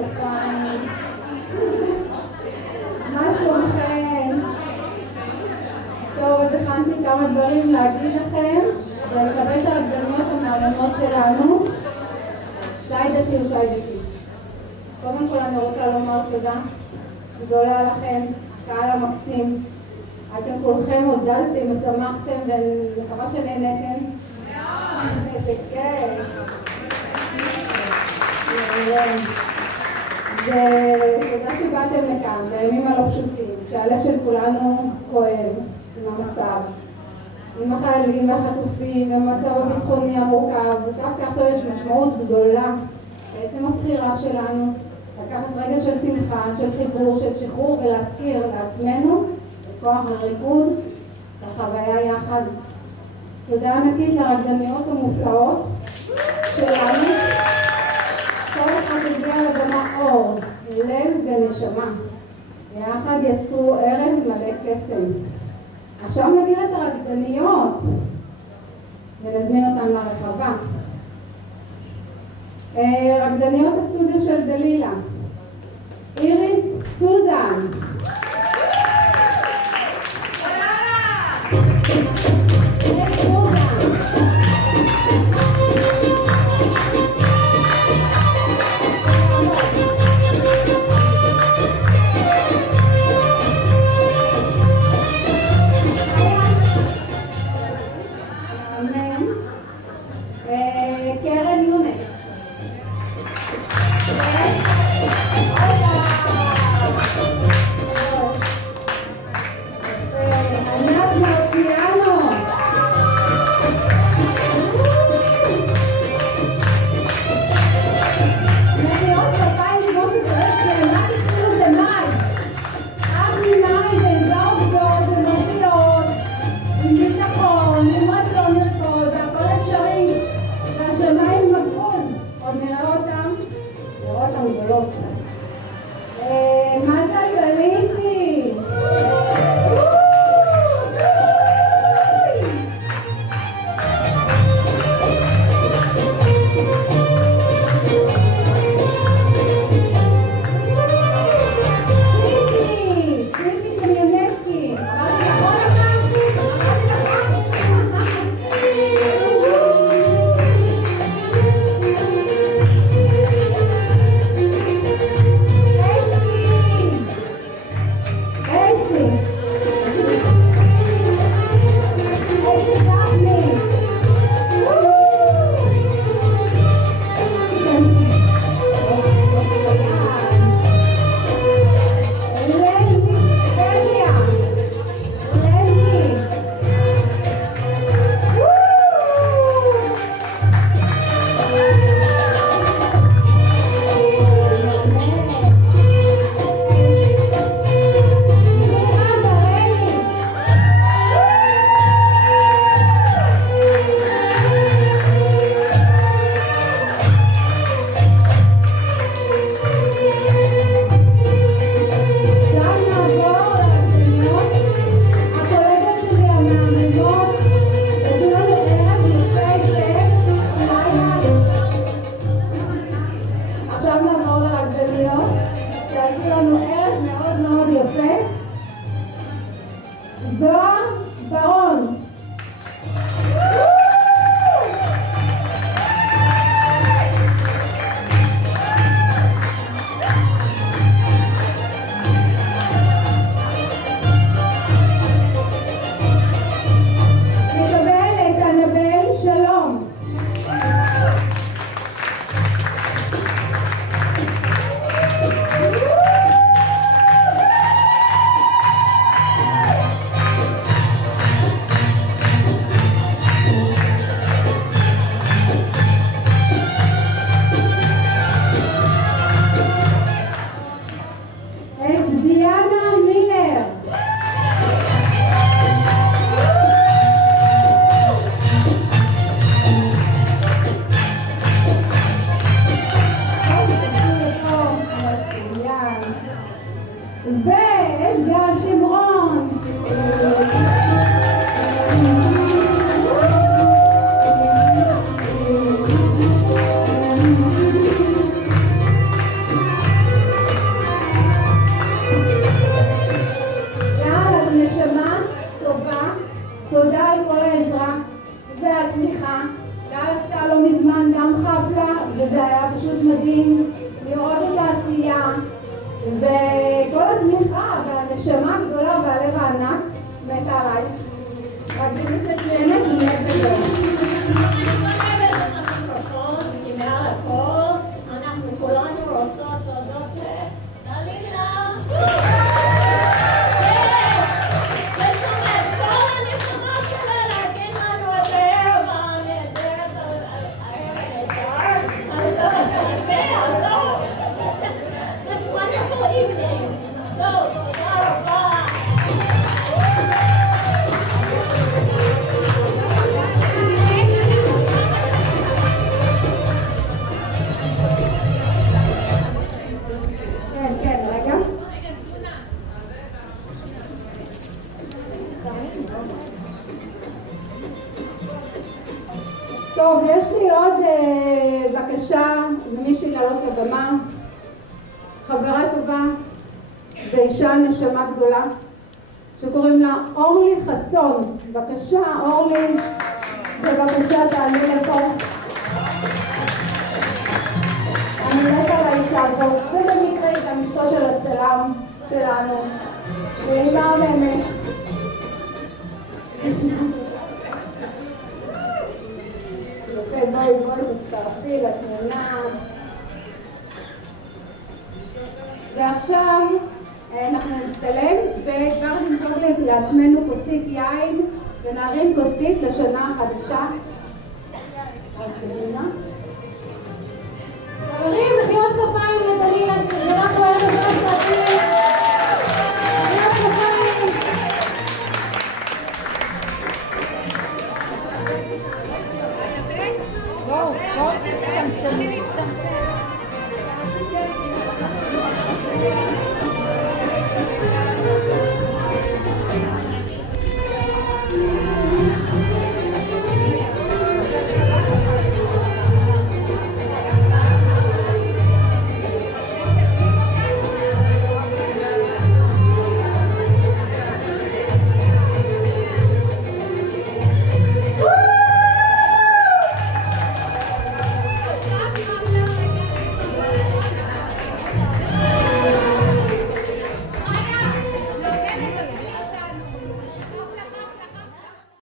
מכתפיים. מה שלומכם? טוב, אז הכנתי כמה דברים להגיד לכם ולקבל את הרקדניות המעניינות שלנו. סיידתי וסיידתי. קודם כל אני רוצה לומר תודה גדולה לכם, קהל המקסים. אתם כולכם עודדתם ושמחתם ואני מקווה שנהנתם. איזה כיף. ותודה שבאתם לכאן בימים הלא פשוטים, שהלב של כולנו כואב עם המצב, עם החיילים והחטופים והמצב הביטחוני המורכב. ודווקא עכשיו יש משמעות גדולה בעצם הבחירה שלנו לקחת רגע של שמחה, של חיבור, של שחרור ולהזכיר לעצמנו את כוח הריקוד, את החוויה יחד. תודה ענקית לרקדניות המופלאות שלנו. כל אחד הגיע לבמה אור, לב ונשמה. יחד יצרו ערב מלא קסם. עכשיו נגיד את הרקדניות ונזמין אותן לרחבה. רקדניות הסטודיו של דלילה, איריס סוזן. חפלה, וזה היה פשוט מדהים לראות את העשייה וכל התמיכה והנשמה הגדולה והלב הענק מתה עליי. רק זה מצוינת באמת גדול. אנחנו כולנו רוצות להודות לדלילה. טוב, יש לי עוד בקשה ממישהי לעלות לבמה, חברה טובה ואישה נשמה גדולה שקוראים לה אורלי חסון. בבקשה אורלי, בבקשה תעלי לפה. אני מתה על האישה הזאת, ובמקרה היא גם אשתו של הצלם שלנו, והיא מהממת. בואי תצטרפי לתמונה. ועכשיו אנחנו נצטלם וכבר נמכור לעצמנו כוסית יין ונערים כוסית לשנה החדשה. חברים, מחיאות כפיים לדלילה, זה רק רואה לבוא סרטים. מחיאות כפיים. בואו תצטמצם.